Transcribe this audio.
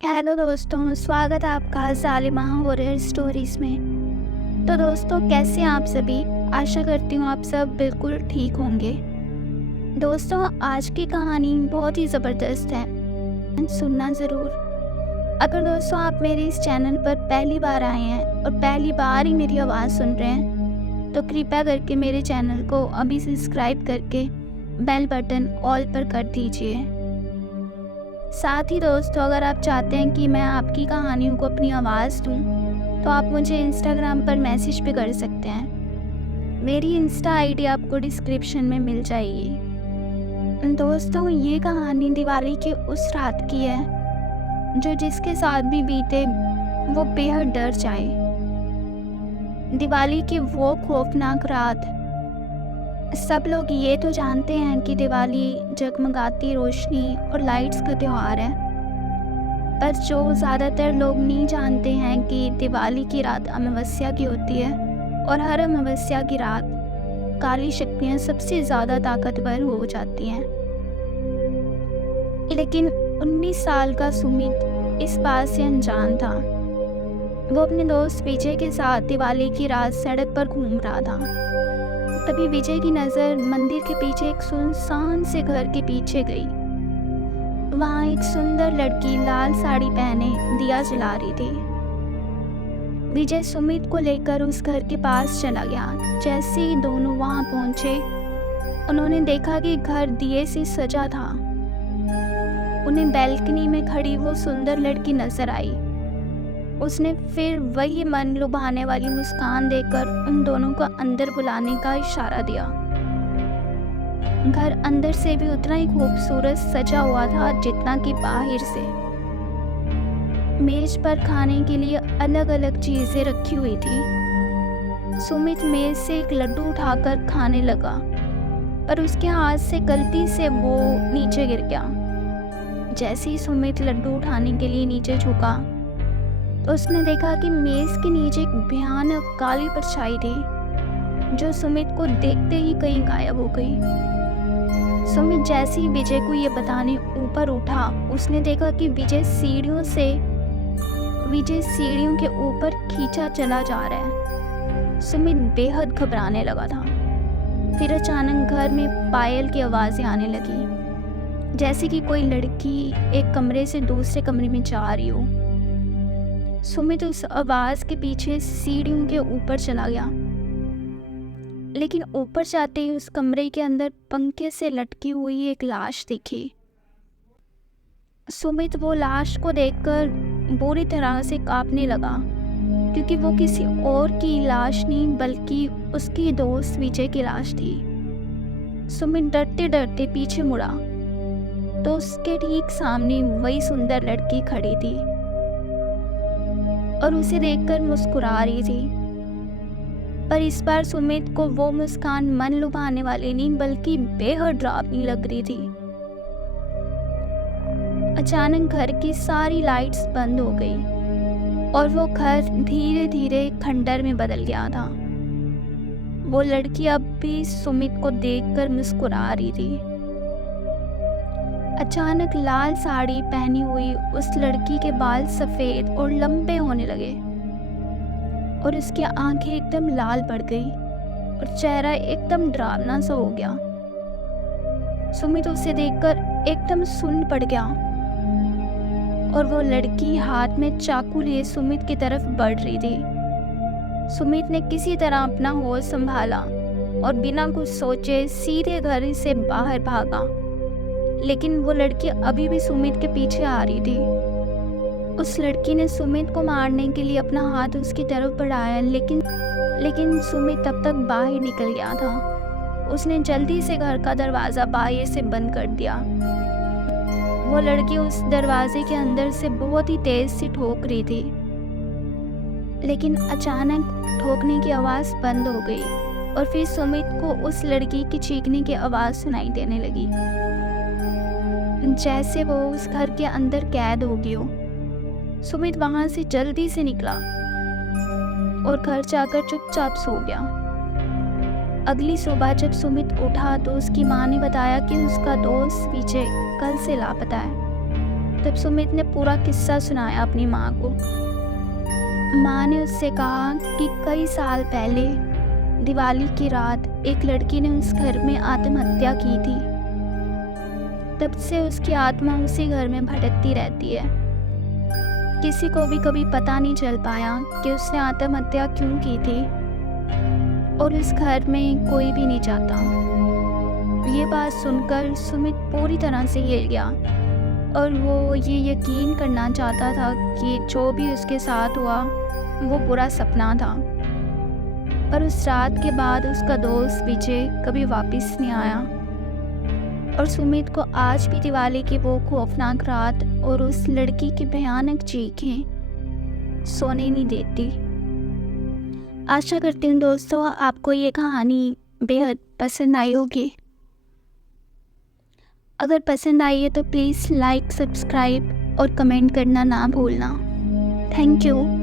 Hello दोस्तों, स्वागत है आपका ज़ालिमा हॉरर स्टोरीज़ में। तो दोस्तों, कैसे हैं आप सभी? आशा करती हूँ आप सब बिल्कुल ठीक होंगे। दोस्तों, आज की कहानी बहुत ही ज़बरदस्त है, सुनना ज़रूर। अगर दोस्तों आप मेरे इस चैनल पर पहली बार आए हैं और पहली बार ही मेरी आवाज़ सुन रहे हैं तो कृपया करके मेरे चैनल को अभी सब्सक्राइब करके बेल बटन ऑल पर कर दीजिए। साथ ही दोस्तों, अगर आप चाहते हैं कि मैं आपकी कहानियों को अपनी आवाज़ दूं, तो आप मुझे इंस्टाग्राम पर मैसेज भी कर सकते हैं। मेरी इंस्टा आईडी आपको डिस्क्रिप्शन में मिल जाएगी। दोस्तों, ये कहानी दिवाली की उस रात की है जो जिसके साथ भी बीते वो बेहद डर जाए। दिवाली की वो खौफनाक रात। सब लोग ये तो जानते हैं कि दिवाली जगमगाती रोशनी और लाइट्स का त्यौहार है, पर जो ज़्यादातर लोग नहीं जानते हैं कि दिवाली की रात अमावस्या की होती है और हर अमावस्या की रात काली शक्तियाँ सबसे ज़्यादा ताकतवर हो जाती हैं। लेकिन 19 साल का सुमित इस बात से अनजान था। वो अपने दोस्त विजय के साथ दिवाली की रात सड़क पर घूम रहा था। तभी विजय की नज़र मंदिर के पीछे एक सुनसान से घर के पीछे गई। वहाँ एक सुंदर लड़की लाल साड़ी पहने दिया जला रही थी। विजय सुमित को लेकर उस घर के पास चला गया। जैसे ही दोनों वहाँ पहुँचे, उन्होंने देखा कि घर दिए से सजा था। उन्हें बैल्कनी में खड़ी वो सुंदर लड़की नजर आई। उसने फिर वही मन लुभाने वाली मुस्कान देकर उन दोनों को अंदर बुलाने का इशारा दिया। घर अंदर से भी उतना ही खूबसूरत सजा हुआ था जितना कि बाहर से। मेज पर खाने के लिए अलग अलग चीजें रखी हुई थी। सुमित मेज से एक लड्डू उठाकर खाने लगा, पर उसके हाथ से गलती से वो नीचे गिर गया। जैसे ही सुमित लड्डू उठाने के लिए नीचे झुका तो उसने देखा कि मेज के नीचे एक भयानक काली परछाई थी जो सुमित को देखते ही कहीं गायब हो गई। सुमित जैसे ही विजय को ये बताने ऊपर उठा, उसने देखा कि विजय सीढ़ियों के ऊपर खींचा चला जा रहा है। सुमित बेहद घबराने लगा था। फिर अचानक घर में पायल की आवाज़ें आने लगी, जैसे कि कोई लड़की एक कमरे से दूसरे कमरे में जा रही हो। सुमित उस आवाज के पीछे सीढ़ियों के ऊपर चला गया, लेकिन ऊपर जाते ही उस कमरे के अंदर पंखे से लटकी हुई एक लाश दिखी। सुमित वो लाश को देखकर बुरी तरह से कांपने लगा, क्योंकि वो किसी और की लाश नहीं बल्कि उसकी दोस्त विजय की लाश थी। सुमित डरते डरते पीछे मुड़ा तो उसके ठीक सामने वही सुंदर लड़की खड़ी थी और उसे देखकर मुस्कुरा रही थी। पर इस बार सुमित को वो मुस्कान मन लुभाने वाली नहीं बल्कि बेहद डरावनी लग रही थी। अचानक घर की सारी लाइट्स बंद हो गई और वो घर धीरे धीरे खंडर में बदल गया था। वो लड़की अब भी सुमित को देखकर मुस्कुरा रही थी। अचानक लाल साड़ी पहनी हुई उस लड़की के बाल सफेद और लंबे होने लगे और उसकी आंखें एकदम लाल पड़ गई और चेहरा एकदम डरावना सा हो गया। सुमित उसे देखकर एकदम सुन्न पड़ गया और वो लड़की हाथ में चाकू लिए सुमित की तरफ बढ़ रही थी। सुमित ने किसी तरह अपना होश संभाला और बिना कुछ सोचे सीधे घर से बाहर भागा, लेकिन वो लड़की अभी भी सुमित के पीछे आ रही थी। उस लड़की ने सुमित को मारने के लिए अपना हाथ उसकी तरफ बढ़ाया, लेकिन सुमित तब तक बाहर निकल गया था। उसने जल्दी से घर का दरवाज़ा बाहर से बंद कर दिया। वो लड़की उस दरवाजे के अंदर से बहुत ही तेज से ठोक रही थी, लेकिन अचानक ठोकने की आवाज़ बंद हो गई और फिर सुमित को उस लड़की की चीखने की आवाज़ सुनाई देने लगी, जैसे वो उस घर के अंदर कैद हो गई हो। सुमित वहां से जल्दी से निकला और घर जाकर चुपचाप सो गया। अगली सुबह जब सुमित उठा तो उसकी माँ ने बताया कि उसका दोस्त विजय कल से लापता है। तब सुमित ने पूरा किस्सा सुनाया अपनी माँ को। माँ ने उससे कहा कि कई साल पहले दिवाली की रात एक लड़की ने उस घर में आत्महत्या की थी। तब से उसकी आत्मा उसी घर में भटकती रहती है। किसी को भी कभी पता नहीं चल पाया कि उसने आत्महत्या क्यों की थी, और इस घर में कोई भी नहीं चाहता। ये बात सुनकर सुमित पूरी तरह से हिल गया और वो ये यकीन करना चाहता था कि जो भी उसके साथ हुआ वो बुरा सपना था। पर उस रात के बाद उसका दोस्त विजय कभी वापस नहीं आया, और सुमित को आज भी दिवाली की वो खौफनाक रात और उस लड़की की भयानक चीखें सोने नहीं देती। आशा करती हूँ दोस्तों आपको ये कहानी बेहद पसंद आई होगी। अगर पसंद आई है तो प्लीज़ लाइक, सब्सक्राइब और कमेंट करना ना भूलना। Thank you.